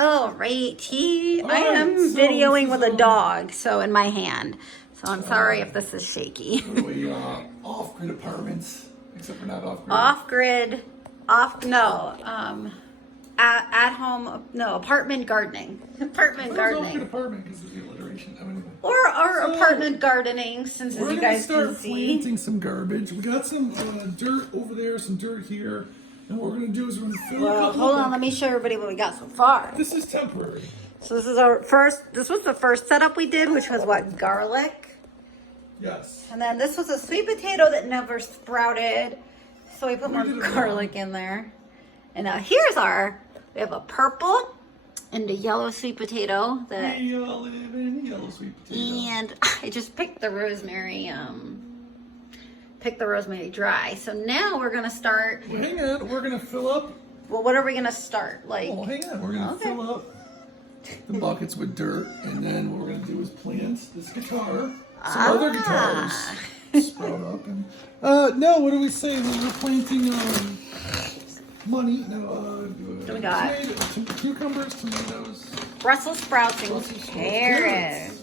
Oh, right. I Alright, am so videoing this with is, a dog, so in my hand. So I'm sorry if this is shaky. What are we, off-grid apartments, except for not off-grid. Off-grid, at home, no, apartment gardening. Apartment Well, off-grid gardening. apartment because of the alliteration. I mean, Or So, apartment gardening, since as we're you gonna guys can start see. planting some garbage. We got some dirt over there, some dirt here, and what we're gonna do is we're gonna fill a Well, couple hold of on, let me show everybody what we got so far. This is temporary. So this was the first setup we did, which was what, garlic? Yes. And then this was a sweet potato that never sprouted. So we put more did it garlic in there. And now we have a purple and a yellow sweet potato that, We live in yellow sweet potato. and I just picked the rosemary, dry. So now we're gonna start, Well, hang on, we're gonna fill up. well, what are we gonna start? Like, Oh, hang on, we're gonna Okay. fill up the buckets with dirt, and then what we're gonna do is plant this guitar, some other guitars sprout up, and no, what do we say? We're planting money. No, we got? cucumbers, tomatoes. Brussels sprouts and Brussels sprouts, carrots.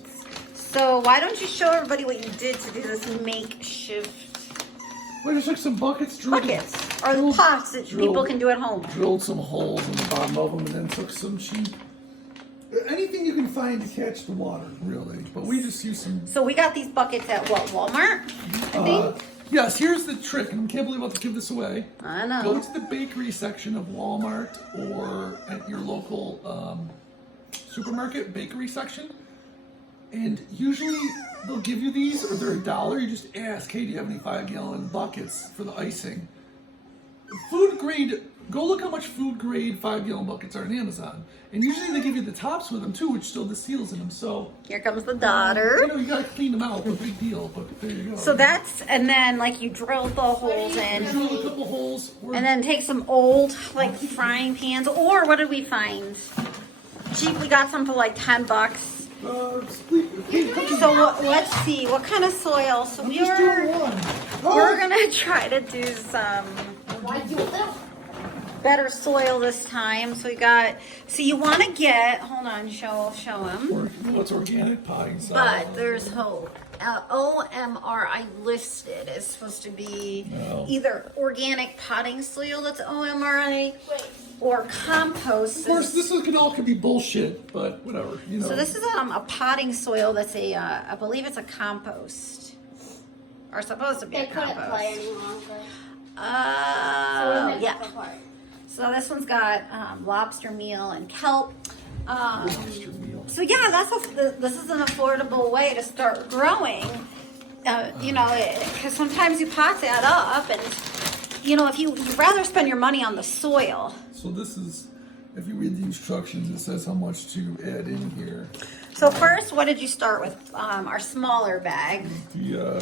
So why don't you show everybody what you did to do this makeshift We just took some buckets, drilled, buckets or drilled- pots that people drilled- can do at home? drilled some holes in the bottom of them, and then took some cheap. Anything you can find to catch the water, really. But we just use some. So we got these buckets at what, Walmart? I think. Yes, here's the trick, and I can't believe I'm about to give this away. I Go know. to the bakery section of Walmart or at your local supermarket bakery section, and usually they'll give you these, or they're $1. You just ask, hey, do you have any 5-gallon buckets for the icing? Food grade. Go look how much food grade 5-gallon buckets are on Amazon, and usually they give you the tops with them too, which still the seals in them. So Here comes the you daughter. know you gotta clean them out. No big deal, but there you go. So and then like you drill the holes in, drill a couple holes. and then take some old like frying pans, or what did we find? Cheap, we got some for like $10. So let's see, what kind of soil? So I'm just doing one. we're gonna try to do some better soil this time. So you want to get, hold on, show him. What's organic potting soil? But there's hope. OMR I listed is supposed to be No. either organic potting soil that's OMRI or compost. Of course, this could be bullshit, but whatever. You know. So this is a potting soil that's I believe it's a compost, or supposed to be They a couldn't compost. play any longer. Oh, So yeah. we apart. So this one's got lobster meal and kelp. Extra meal. So yeah, this is an affordable way to start growing. Because sometimes you pots add up, and if you'd rather spend your money on the soil. So this is, if you read the instructions, it says how much to add in here. So first, what did you start with? Our smaller bag.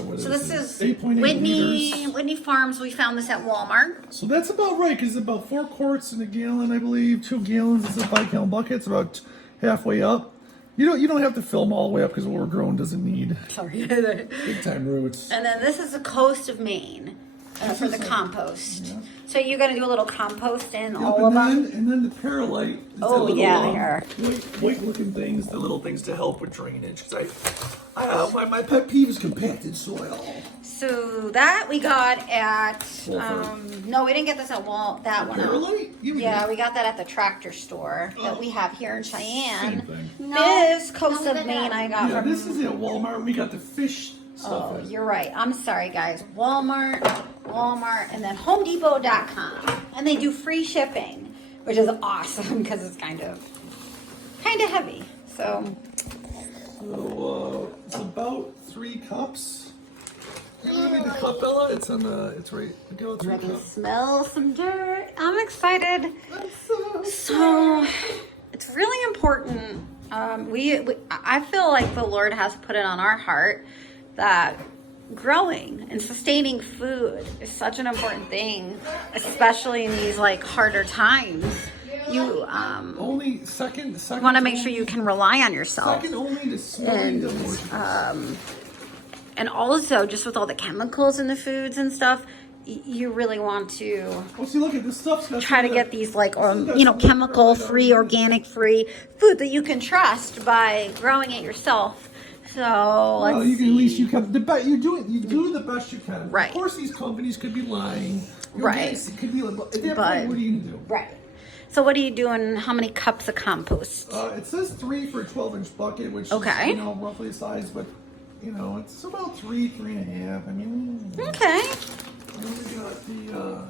What So this is 8.8 liters. Whitney Farms. We found this at Walmart. So that's about right, because it's about 4 quarts in a gallon, I believe. 2 gallons is a 5-gallon bucket. It's about halfway up. You don't have to fill them all the way up because what we're growing doesn't need Sorry. big time roots. And then this is the coast of Maine for the compost. Yeah. So you're gonna do a little compost in Yep, all of them. and then the perlite. is the Oh, little, yeah, here. White looking things, the little things to help with drainage. Because my pet peeve is compacted soil. So that we got at Walmart. no, we didn't get this at that one. Perlite? Yeah, we got that at the tractor store that we have here in Same Cheyenne. thing. This coast No, of we Maine got- I got Yeah, from. this is at Walmart. We got the fish stuff. Oh, in. you're right. I'm sorry, guys. Walmart, and then HomeDepot.com, and they do free shipping, which is awesome because it's kind of heavy. So So it's about 3 cups. You give me the cup, Bella? It's on the. It's right. Go 3 I can cups. smell some dirt. I'm excited. That's So it's really important. I feel like the Lord has put it on our heart that growing and sustaining food is such an important thing, especially in these like harder times. You only second. want to make sure you can rely on yourself. Second only to smelling And, the and also just with all the chemicals in the foods and stuff, you really want to Well, see, look at this stuff's got try to get these like chemical free, organic free food that you can trust by growing it yourself. So Well, you can, at least you can. You do the best you can. Right. Of course, these companies could be lying. Right. It could be. At that But- point, what are you gonna do? right. So what are you doing? How many cups of compost? It says 3 for a 12-inch bucket, which Okay. is roughly the size, but it's about 3.5. I mean. Okay. And we got the.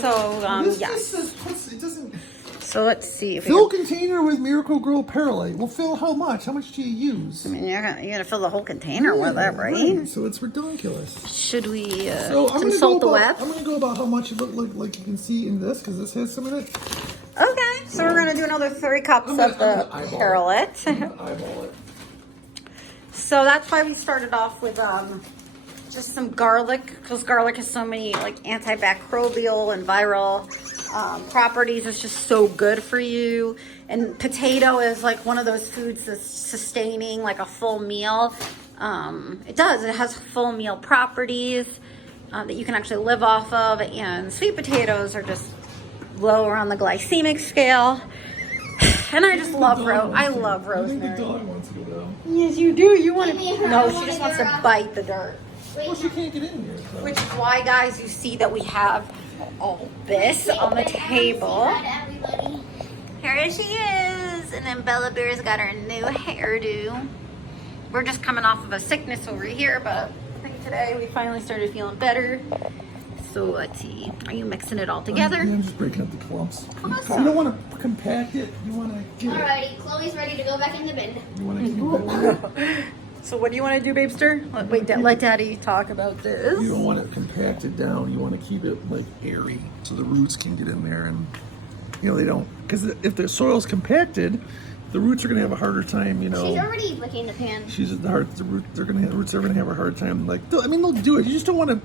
So this yes. says, it doesn't. So let's see if Fill we can, container with Miracle Grow Perlite. Well, fill how much? How much do you use? I mean, you're gonna fill the whole container with it, right? So it's ridiculous. Should we So I'm consult the gonna web? I'm gonna go about how much it looked like you can see in this, because this has some in it. Okay, so we're gonna do another 3 cups I'm gonna- of the I'm gonna eyeball Perlite. Eyeball it. So that's why we started off with just some garlic, because garlic has so many like antibacterial and viral properties. It's just so good for you. And potato is like one of those foods that's sustaining like a full meal. It has full meal properties that you can actually live off of. And sweet potatoes are just lower on the glycemic scale. And I just love I love I think the rosemary. dog wants to go down. Yes, you do. You want to? Maybe her No, I she wanna just wants get to her up. bite the dirt. Well, she can't get in here. So. Which is why, guys, you see that we have all this on the table. Here she is, and then Bella Bear's got her new hairdo. We're just coming off of a sickness over here, but I think today we finally started feeling better. So let's see. Are you mixing it all together? I'm just breaking up the clumps. Awesome. You don't want to compact it. You want to get it. Alrighty, Chloe's ready to go back in the bin. You want to keep it. So what do you want to do, Babester? Let Daddy talk about this. You don't want it compacted down. You want to keep it like airy, so the roots can get in there, and they don't. Because if the soil's compacted, the roots are going to have a harder time. She's already licking the pan. The roots are going to have a hard time. Like, they'll do it. You just don't want to.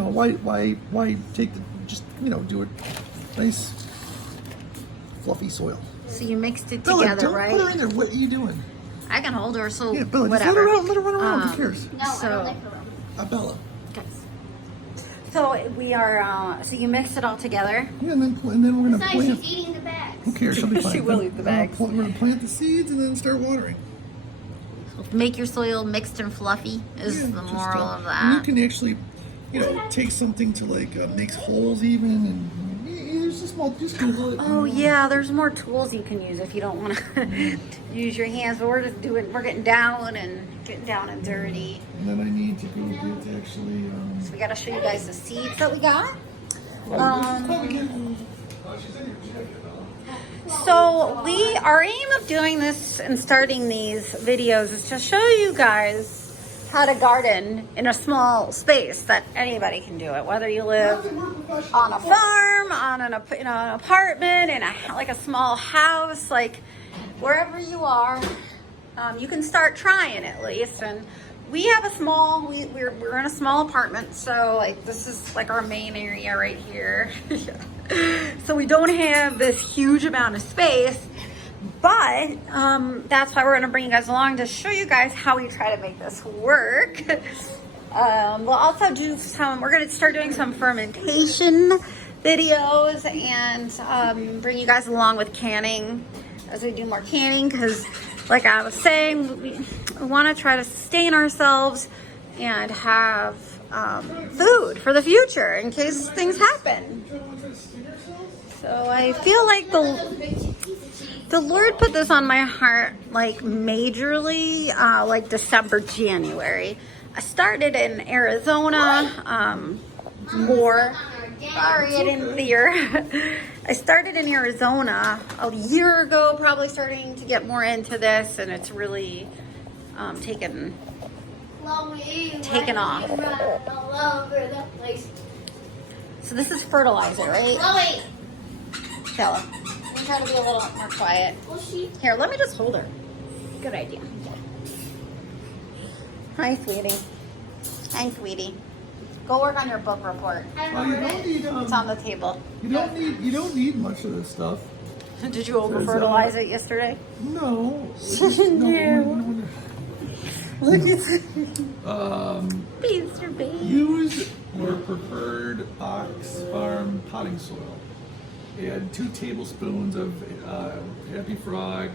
Why take the do it nice fluffy soil. So you mixed it Bella, together, don't right? put her in there. What are you doing? I can hold her, so Yeah, Bella, just whatever. let her run around. Who cares? No, I So- don't like her. Bella. So we are. So you mix it all together. Yeah, and then we're gonna Besides, plant. she's eating the bags. Who cares? She'll be fine. She will eat the bags. We're gonna plant the seeds and then start watering. Make your soil mixed and fluffy is Yeah, the just, moral of and you that. can actually, take something to make holes even, and there's just small. Just Google it. Oh yeah, there's more tools you can use if you don't want to use your hands. But we're getting down and dirty. And then I need to go get actually. So we got to show you guys the seeds that we got. So our aim of doing this and starting these videos is to show you guys how to garden in a small space that anybody can do it, whether you live on a farm, on an apartment, in a small house, like wherever you are, you can start trying at least. And we have we're in a small apartment, so this is our main area right here. So we don't have this huge amount of space, but that's why we're going to bring you guys along to show you guys how we try to make this work. We'll also we're going to start doing some fermentation videos and bring you guys along with canning as we do more canning, because like I was saying, we want to try to sustain ourselves and have food for the future in case things happen. So I feel like the Lord put this on my heart majorly December, January. I started in Arizona sorry I didn't hear. I started in Arizona a year ago, probably starting to get more into this, and it's really taken off. All over the place. So this is fertilizer, right? Chloe! Stella, we try to be a little more quiet. Well, she... Here, let me just hold her. Good idea. Hi, sweetie. Hi, sweetie. Go work on your book report. Oh, you don't need. It's on the table. You don't need much of this stuff. Did you over fertilize it yesterday? No. No. Look at Um. Mr. Baby. Use or preferred Ox Farm potting soil. Add 2 tablespoons of Happy Frog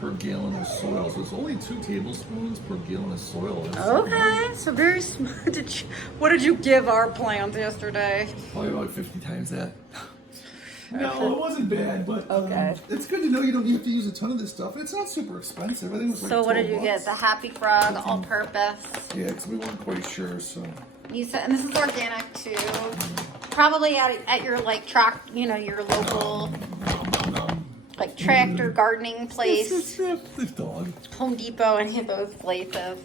per gallon of soil. So it's only 2 tablespoons per gallon of soil. That's Okay, so very smart. What did you give our plants yesterday? probably about 50 times that. No, it wasn't bad, but Okay. it's good to know you don't have to use a ton of this stuff. It's not super expensive. I think it was like So what did you 12 get? bucks. The Happy Frog all-purpose. Yeah, because we weren't quite sure, so. You said, and this is organic too. Probably at your like track, your local like tractor gardening place, This dog. Home Depot, any of those places.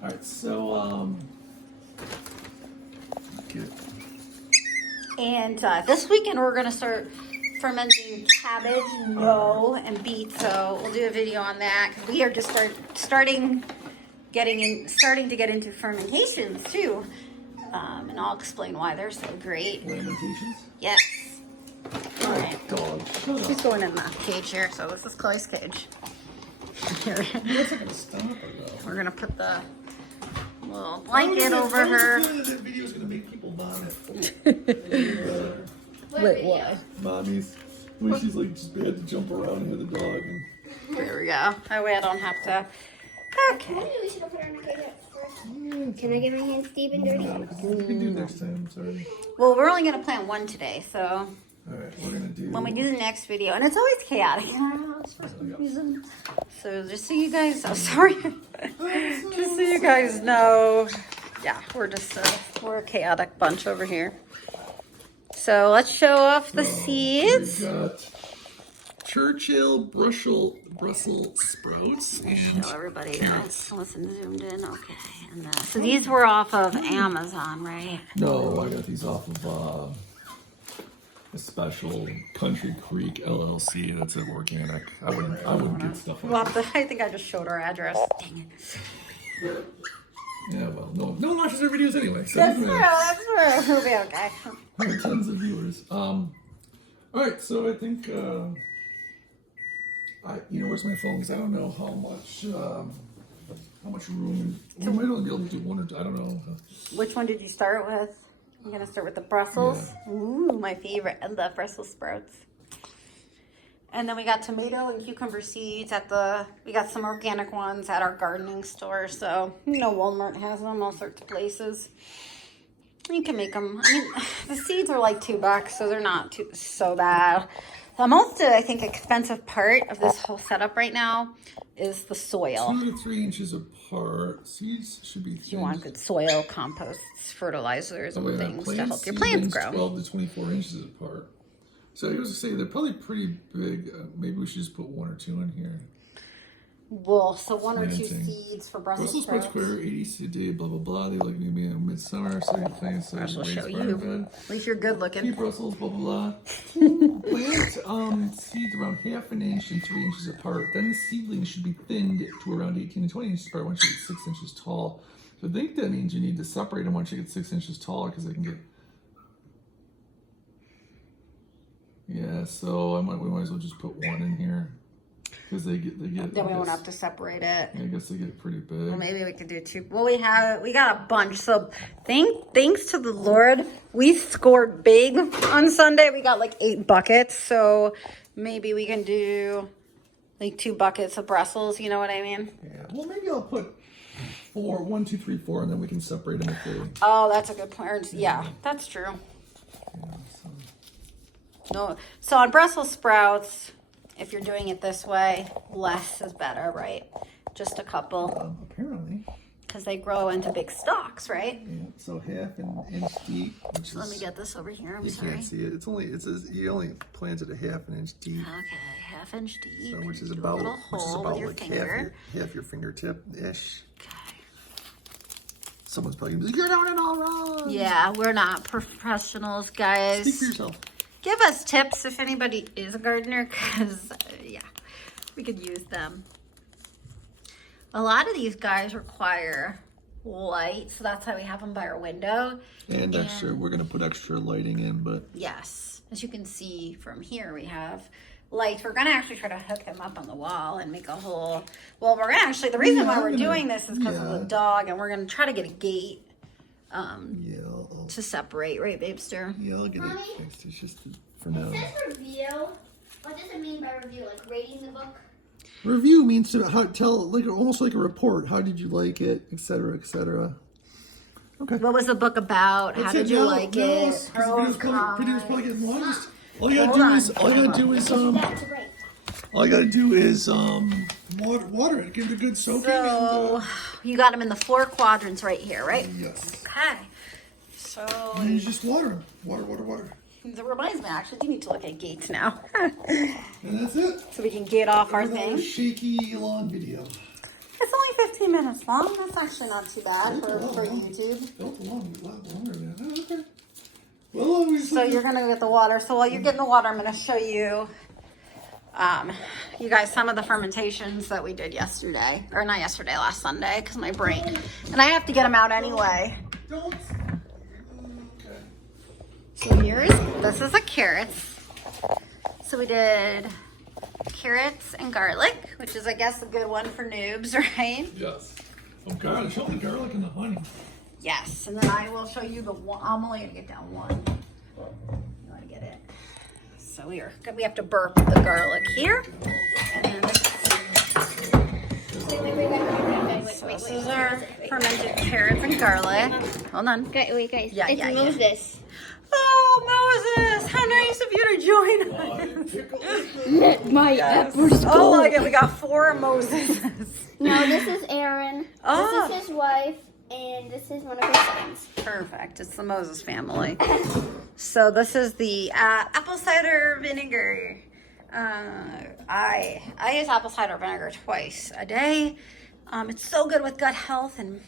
Alright, so, get And this weekend we're gonna start fermenting cabbage, and beets. So we'll do a video on that. 'Cause we are just starting to get into fermentations too. And I'll explain why they're so great. Lamentations. Yes. All right. Dog, shut She's up. going in the cage here, so this is Chloe's cage. Here. That's not gonna stop her, though. We're gonna put the little blanket over her. That video's gonna make people vomit. Wait, what? Mommy's. When she's like just bad to jump around with the dog. And, There we go. That way I don't have to. Okay. Maybe we should have put her in the cage first. yeah, Can I get my hands deep and dirty? you can do next time. Sorry. Well, we're only gonna plant one today, so Alright, we're gonna do. when we do the next video, and it's always chaotic in our house for some reason. So just so you guys, oh sorry, just so you guys know, yeah, we're just we're a chaotic bunch over here. So let's show off the seeds. We've got Churchill Brussels sprouts. And Show everybody. Listen, zoomed in. Okay, and so these were off of Amazon, right? no, I got these off of a special Country Creek LLC. That's at organic. I wouldn't get stuff like Well, that. I think I just showed our address. Dang it. Yeah, well, no one watches our videos anyway. So That's it true. doesn't matter. That's true. We'll be okay. We have tons of viewers. All right, so I think where's my phone? Because I don't know how much room. We might only be able to do one or two. I don't know. Which one did you start with? I'm gonna start with the Brussels. Ooh, my favorite. I love Brussels sprouts. And then we got tomato and cucumber seeds we got some organic ones at our gardening store. So, Walmart has them, all sorts of places. You can make them. I mean, the seeds are like $2, so they're not so bad. The most, I think, expensive part of this whole setup right now is the soil. 2 to 3 inches apart. Seeds should be. You want good soil, composts, fertilizers, and things to help your plants seedlings grow. 12 to 24 inches apart. So I was to say they're probably pretty big. Maybe we should just put 1 or 2 in here. Well, so 1 or 2 Planting. seeds for Brussels Brussels sprouts sprouts. square, 80 seed a day, blah blah blah. They look maybe in midsummer, so you plant so I'll raised show garden you. bed. At least you're good Pea looking. Brussels, blah blah blah. Plant seeds around 1/2 inch and 3 inches apart. Then the seedlings should be thinned to around 18 to 20 inches apart once you get 6 inches tall. So I think that means you need to separate them once you get 6 inches taller because they can get. Yeah, so we might as well just put 1 in here because they get. Then we won't have to separate it. I guess they get pretty big. Well, maybe we could do 2. Well, we got a bunch. So thanks to the Lord, we scored big on Sunday. We got like 8 buckets. So maybe we can do like 2 buckets of Brussels. You know what I mean? Yeah. Well, maybe I'll put 4, 1, 2, 3, 4, and then we can separate them if they. Oh, that's a good point. Yeah, that's true. Yeah, so. No, so on Brussels sprouts, if you're doing it this way, less is better, right? Just a couple, Apparently. because they grow into big stalks, right? Yeah. So 1/2 an inch deep. Which So let me is, get this over here. I'm you sorry. can't see it. It says you only planted a 1/2 inch deep. Okay, 1/2 inch deep. So which is Do a about little hole with your like finger. half your fingertip ish. Okay. Someone's probably gonna be like, "You're doing it all wrong." Yeah, we're not professionals, guys. Speak for yourself. Give us tips if anybody is a gardener, because yeah, we could use them. A lot of these guys require light, so that's why we have them by our window. And extra, we're gonna put extra lighting in, but Yes, as you can see from here, we have lights. We're gonna actually try to hook them up on the wall and make a whole. Well, we're gonna actually. The reason why we're doing this is because of the dog, and we're gonna try to get a gate Yeah, to separate, right, Babester? yeah, I'll get Mommy? it fixed. It's just for now. It says review. What does it mean by review? Like rating the book? Review means to tell, like almost like a report. How did you like it, etc., etc. Okay. What was the book about? How did you like it? Video's probably getting long. Just, all you Hold gotta on. do is That's right. all you gotta do is water it, give it a good soaking. So you got them in the 4 quadrants right here, right? Yes. Okay. So And you just water them. Water. that reminds me, actually, we need to look at gates now, And that's it. so we can gate off our Another thing. shaky long video. It's only 15 minutes long. That's actually not too bad for YouTube. Felt a lot longer than that. Oh, okay. Well, we So you're gonna get the water. So while you're getting the water, I'm gonna show you, you guys, some of the fermentations that we did yesterday, or not yesterday, last Sunday, because my brain, and I have to get them out anyway. don't. Okay. So this is the carrots. So we did carrots and garlic, which is, I guess, a good one for noobs, right? Yes. Oh God, it's only garlic and the honey. Yes, and then I will show you the one. I'm only gonna get down one. You want to get it? So we have to burp the garlic here, and then Wait. so this is our fermented carrots and garlic. Hold on. Wait, guys. Yeah, it's yeah. Moses. Oh, Moses! How nice of you to join us. My efforts. Oh my God, we got 4 Moses. No, this is Aaron. Oh. This is his wife, and this is one of his sons. Perfect. It's the Moses family. So this is the apple cider vinegar. I use apple cider vinegar twice a day. It's so good with gut health and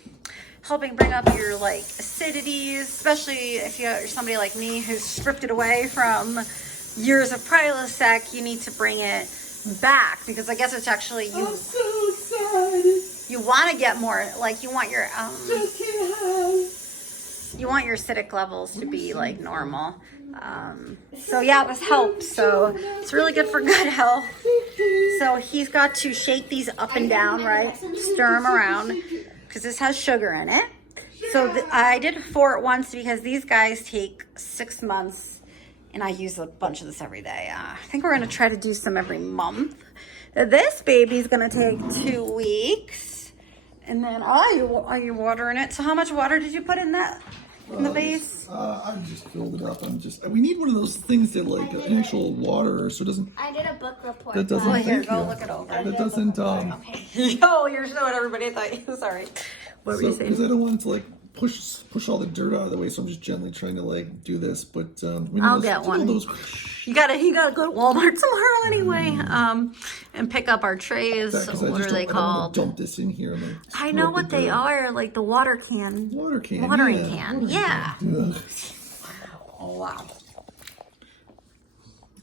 helping bring up your like acidities, especially if you're somebody like me who's stripped it away from years of Prilosec. You need to bring it back because I guess it's actually I'm so excited. you want to get more, like you want your Just can't have. you want your acidic levels to be like normal. So yeah, this helps. So it's really good for gut health. So he's got to shake these up and down, right? Stir them around because this has sugar in it. So I did 4 at once because these guys take 6 months and I use a bunch of this every day. I think we're going to try to do some every month. This baby's going to take 2 weeks. And then, are you watering it? So how much water did you put in that, in the vase? I just filled it up. We need one of those things that like an actual water, so it doesn't. I did a book report. That doesn't. Oh, here, thank go you. look it over. That doesn't. Yo, you're showing everybody. I thought you, sorry. What were you Because saying? I don't want to like push all the dirt out of the way, so I'm just gently trying to like do this. But I'll get one. You gotta go to Walmart tomorrow anyway, and pick up our trays. What are they I don't want called? to dump this in here. And, like, I know what they are, like the water can. Watering Watering yeah. can, yeah. Ugh. Oh, wow.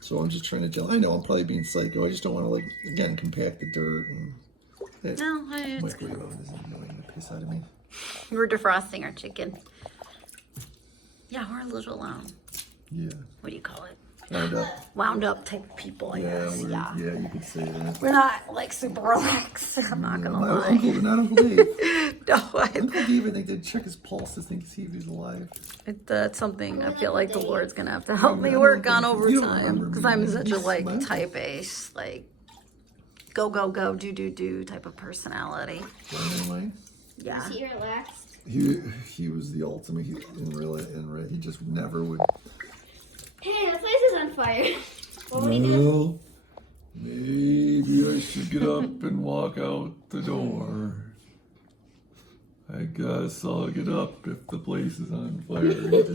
So I'm just trying to. I know I'm probably being psycho. I just don't want to like again compact the dirt and. That No, it's, microwave oven is annoying the piss out of me. we're defrosting our chicken. Yeah, we're a little, Yeah. what do you call it? And, Wound up type people, I yeah, guess. Yeah. you could say that. We're not like super relaxed. I'm not gonna My lie. uncle, not Uncle Dave. No, Uncle Dave, I think, did check his pulse to think see if he's alive. that's something I feel like the Lord's gonna have to help me I work don't on think- over you don't time remember because me, I'm right? such a You like smile. type A, like go, do type of personality. Anyway, Yeah. See, you're last. he was the ultimate. He just never would. Hey, the place is on fire. What would he do? Well, maybe I should get up and walk out the door. I guess I'll get up if the place is on fire.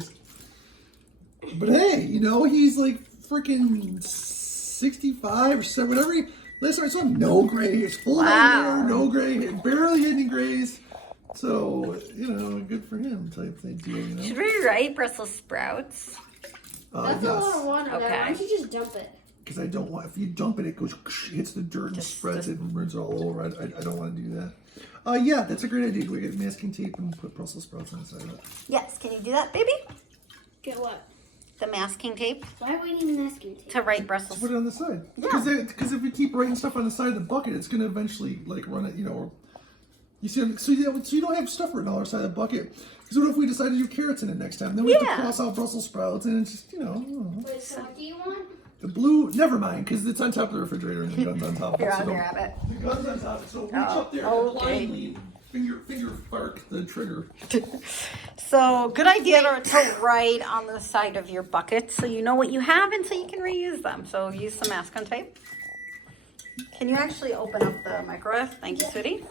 But hey, he's like freaking 65 or 7, whatever. Last time I saw him, no gray. It's full Wow. hair, no gray, barely any grays. So, good for him type thing deal, Should we write Brussels sprouts? That's a lot of water. Okay. Why don't you just dump it? Because I don't want, if you dump it, it goes, hits the dirt and spreads it and burns it all over. I don't want to do that. Yeah, that's a great idea. We get masking tape and put Brussels sprouts on the side of it. Yes. Can you do that, baby? Get what? The masking tape Why are we needing masking tape? to write Brussels. Put it on the side. Yeah. Because if we keep writing stuff on the side of the bucket, it's going to eventually like run it, or You see, so you don't have stuff written all outside the bucket. Because what if we decide to do carrots in it next time? Then we have to cross out Brussels sprouts, and it's just, I don't know. Wait, so what do you want? The blue, never mind, because it's on top of the refrigerator and the gun's on top of it. Here, So I'll don't- grab it. the gun's on top, so reach up there okay. and blindly finger bark the trigger. So good idea to write on the side of your bucket so you know what you have and so you can reuse them. So use some masking tape. Can you actually open up the microwave? Thank you, sweetie.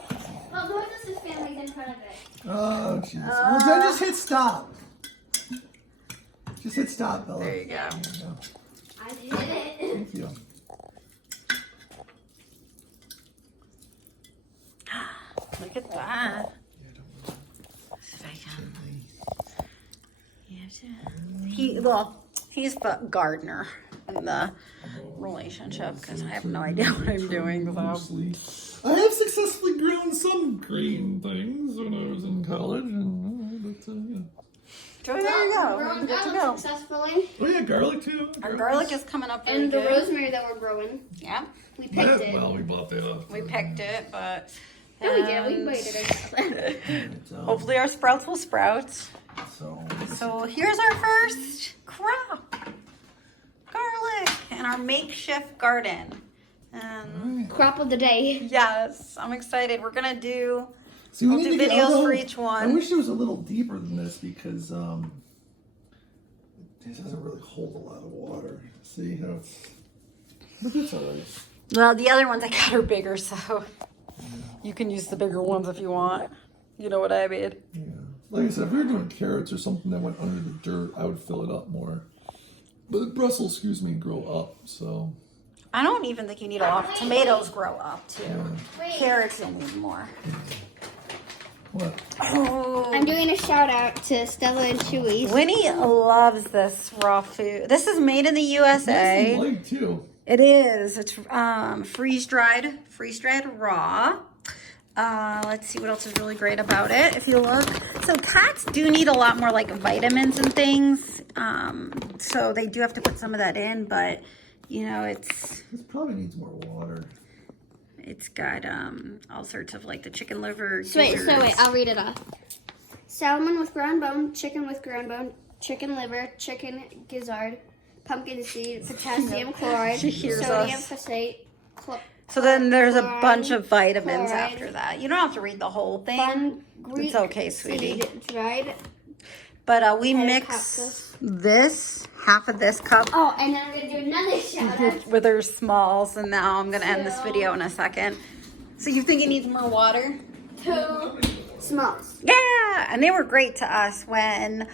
Well, Lotus's family's in front of it. Oh, jeez. Well, then just hit stop. Just hit stop, Bella. There you go. There you go. I did it. Thank you. Look at that. He's the gardener in the relationship because I have no idea what I'm doing. So. Mostly. I have successfully grown some green things when I was in college, and but, yeah. So there you go. We're We're growing good to go. garlic successfully. Oh yeah, garlic too. Our garlic is coming up really And the good. rosemary that we're growing. Yeah, We picked Yeah, it. well, we bought that up. we picked it, but No, we did. We waited. So, hopefully our sprouts will sprout. So here's our first crop. Garlic in our makeshift garden. And Crop of the day. yes, I'm excited. We're gonna do See, we I'll need do to get- videos although for each one. I wish it was a little deeper than this because this doesn't really hold a lot of water. See how it's, but it's alright. well, the other ones I got are bigger, so you can use the bigger ones if you want. You know what I mean? Yeah. Like I said, if we were doing carrots or something that went under the dirt, I would fill it up more. But Brussels, excuse me, grow up, so. I don't even think you need a lot. Tomatoes grow up too. Wait. Carrots you'll need more. What? Oh. I'm doing a shout out to Stella and Chewy's. Winnie loves this raw food. This is made in the Nice USA. and light too. It is. It's freeze dried raw. Let's see what else is really great about it. If you look, so cats do need a lot more like vitamins and things. So they do have to put some of that in, but you know, This probably needs more water. it's got all sorts of like the chicken liver. Wait, gizzards. I'll read it off. Salmon with ground bone, chicken with ground bone, chicken liver, chicken gizzard, pumpkin seed, potassium chloride, She hears sodium us. phosphate, So then there's a chloride, bunch of vitamins chloride, after that. You don't have to read the whole thing. fun Greek It's okay, sweetie. seed, dried. But we mix cactus. this, half of this cup Oh, and then I'm gonna do another shout out. with her smalls, and now I'm gonna end this video in a second. So you think it needs more water? Two smalls. Yeah, and they were great to us when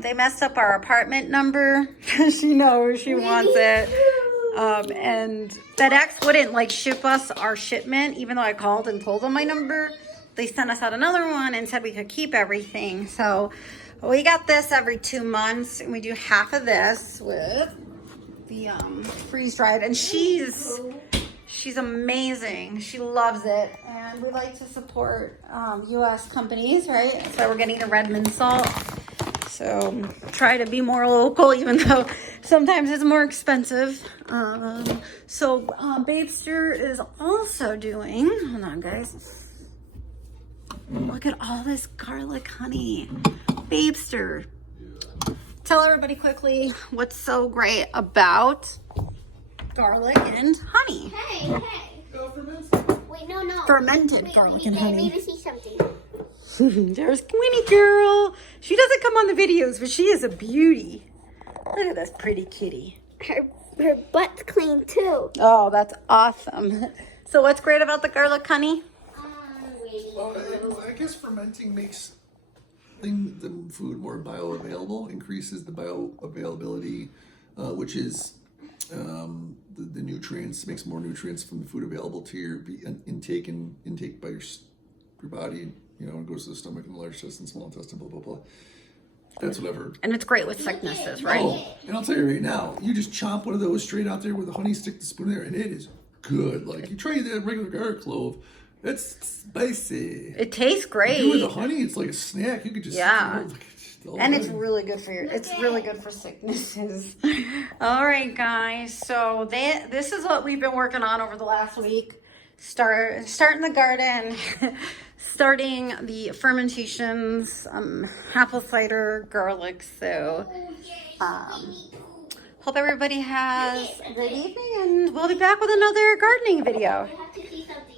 they messed up our apartment number. She knows she wants it. And FedEx wouldn't like ship us our shipment, even though I called and told them my number. They sent us out another one and said we could keep everything. So we got this every 2 months, and we do half of this with the freeze dried. And she's amazing. She loves it, and we like to support U.S. companies, right? That's why we're getting the Redmond salt. So try to be more local, even though sometimes it's more expensive. Babester is also doing, hold on guys. Look at all this garlic honey. Babester. Tell everybody quickly what's so great about garlic and honey. Hey, hey. Wait, no. Fermented Wait, garlic we and need- I honey. need to see something. There's Winnie girl. She doesn't come on the videos, but she is a beauty. Look at this pretty kitty. Her butt's clean too. Oh, that's awesome. So what's great about the garlic honey? Well, I guess fermenting makes the food more bioavailable, increases the bioavailability, which is the nutrients, makes more nutrients from the food available to your intake by your body. You know, it goes to the stomach and the large intestine, small intestine, blah blah blah. That's what I've heard. And it's great with sicknesses, right? Oh, and I'll tell you right now, you just chomp one of those straight out there with the honey, stick the spoon in there, and it is good. Like you try the regular garlic clove, it's spicy. It tastes great. You with the honey, it's like a snack. You could just And it's really good for it's really good for sicknesses. All right, guys. So this is what we've been working on over the last week. starting the garden, starting the fermentations, apple cider, garlic. So hope everybody has a great evening, and we'll be back with another gardening video. I have to see something.